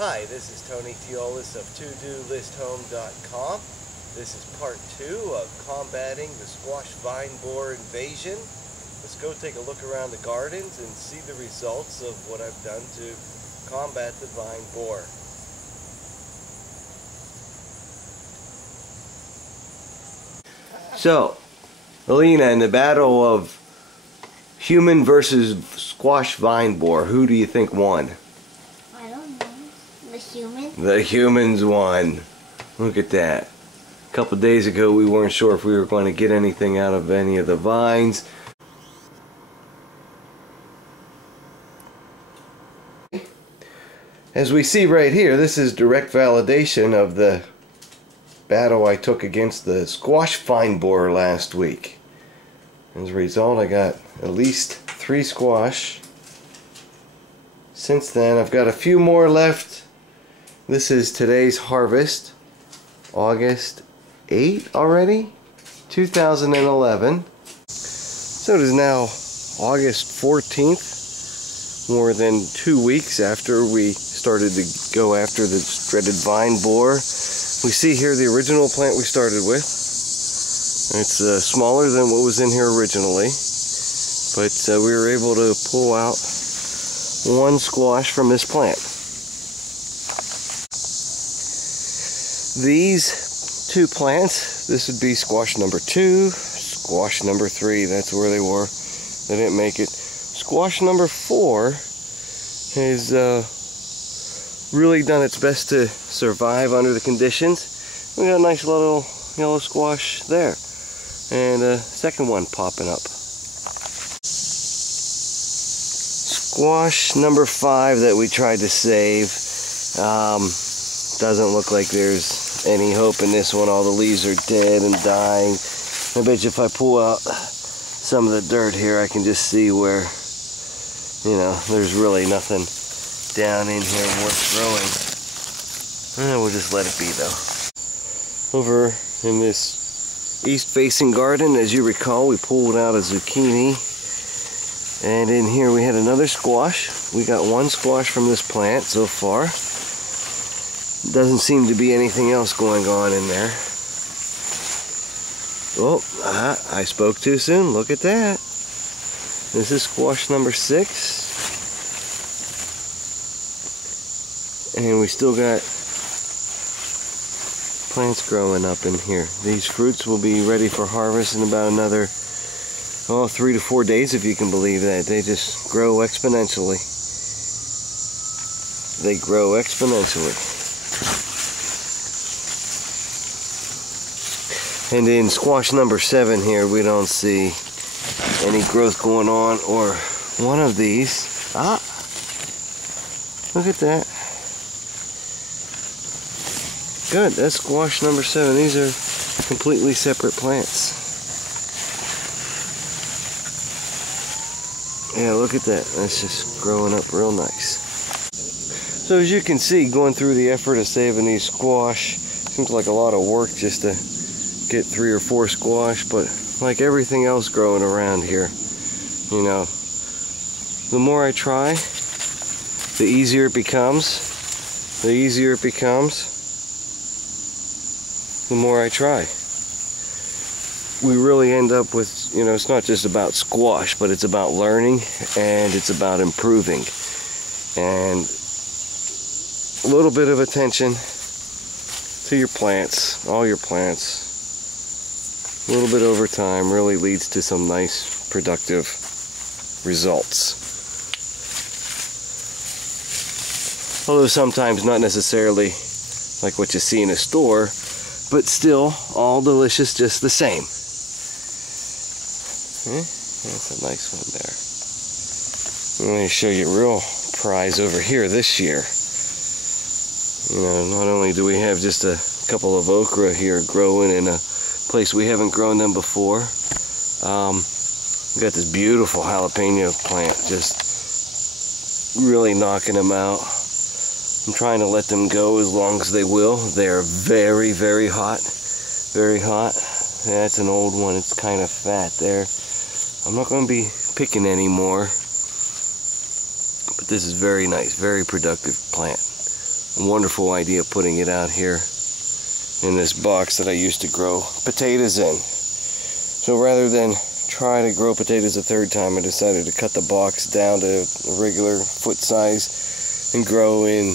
Hi, this is Tony Teolis of ToDoListHome.com. This is part 2 of combating the squash vine borer invasion. Let's go take a look around the gardens and see the results of what I've done to combat the vine borer. So, Alina, in the battle of human versus squash vine borer, who do you think won? I don't know. The humans? The humans won. Look at that. A couple days ago we weren't sure if we were going to get anything out of any of the vines. As we see right here, this is direct validation of the battle I took against the squash vine borer last week. As a result, I got at least 3 squash. Since then, I've got a few more left. This is today's harvest, August 8 already, 2011. So it is now August 14th, more than 2 weeks after we started to go after the dreaded vine borer. We see here the original plant we started with. It's smaller than what was in here originally, but we were able to pull out 1 squash from this plant. These 2 plants, this would be squash number 2, squash number 3, that's where they were. They didn't make it. Squash number 4 has really done its best to survive under the conditions. We got a nice little yellow squash there, and a second one popping up. Squash number 5 that we tried to save, doesn't look like there's any hope in this one. All the leaves are dead and dying. I bet you if I pull out some of the dirt here, I can just see where, you know, there's really nothing down in here worth growing. We'll just let it be though. Over in this east-facing garden, as you recall, we pulled out a zucchini, and in here we had another squash. We got 1 squash from this plant so far. Doesn't seem to be anything else going on in there. Oh, I spoke too soon. Look at that. This is squash number 6. And we still got plants growing up in here. These fruits will be ready for harvest in about another 3 to 4 days, if you can believe that. They just grow exponentially. They grow exponentially. And in squash number 7 here, we don't see any growth going on, or one of these. Look at that. Good, that's squash number 7. These are completely separate plants. Yeah, look at that. That's just growing up real nice. So as you can see, going through the effort of saving these squash, seems like a lot of work just to get 3 or 4 squash, but like everything else growing around here, you know, the more I try, the easier it becomes. The easier it becomes, the more I try. We really end up with, you know, it's not just about squash, but it's about learning, and it's about improving. And a little bit of attention to your plants, all your plants, a little bit over time really leads to some nice, productive results. Although sometimes not necessarily like what you see in a store, but still all delicious just the same. That's a nice one there. I'm going to show you a real prize over here this year. You know, not only do we have just a couple of okra here growing in a place we haven't grown them before, we got this beautiful jalapeno plant just really knocking them out. I'm trying to let them go as long as they will. They're very, very hot. Very hot. That's an old one. It's kind of fat there. I'm not going to be picking anymore. But this is very nice. Very productive plant. wonderful idea putting it out here in this box that I used to grow potatoes in. So rather than try to grow potatoes a third time, I decided to cut the box down to a regular foot size and grow in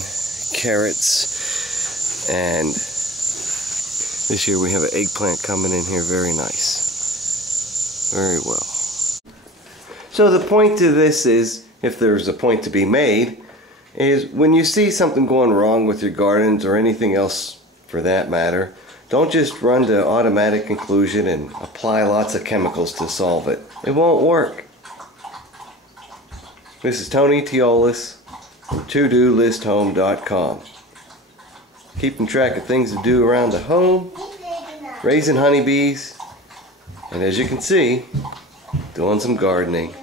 carrots. And this year we have an eggplant coming in here, very nice. Very well. So the point to this is, if there's a point to be made, is when you see something going wrong with your gardens or anything else for that matter, don't just run to automatic conclusion and apply lots of chemicals to solve it. It won't work. This is Tony Teolis from ToDoListHome.com. Keeping track of things to do around the home, raising honeybees, and as you can see, doing some gardening.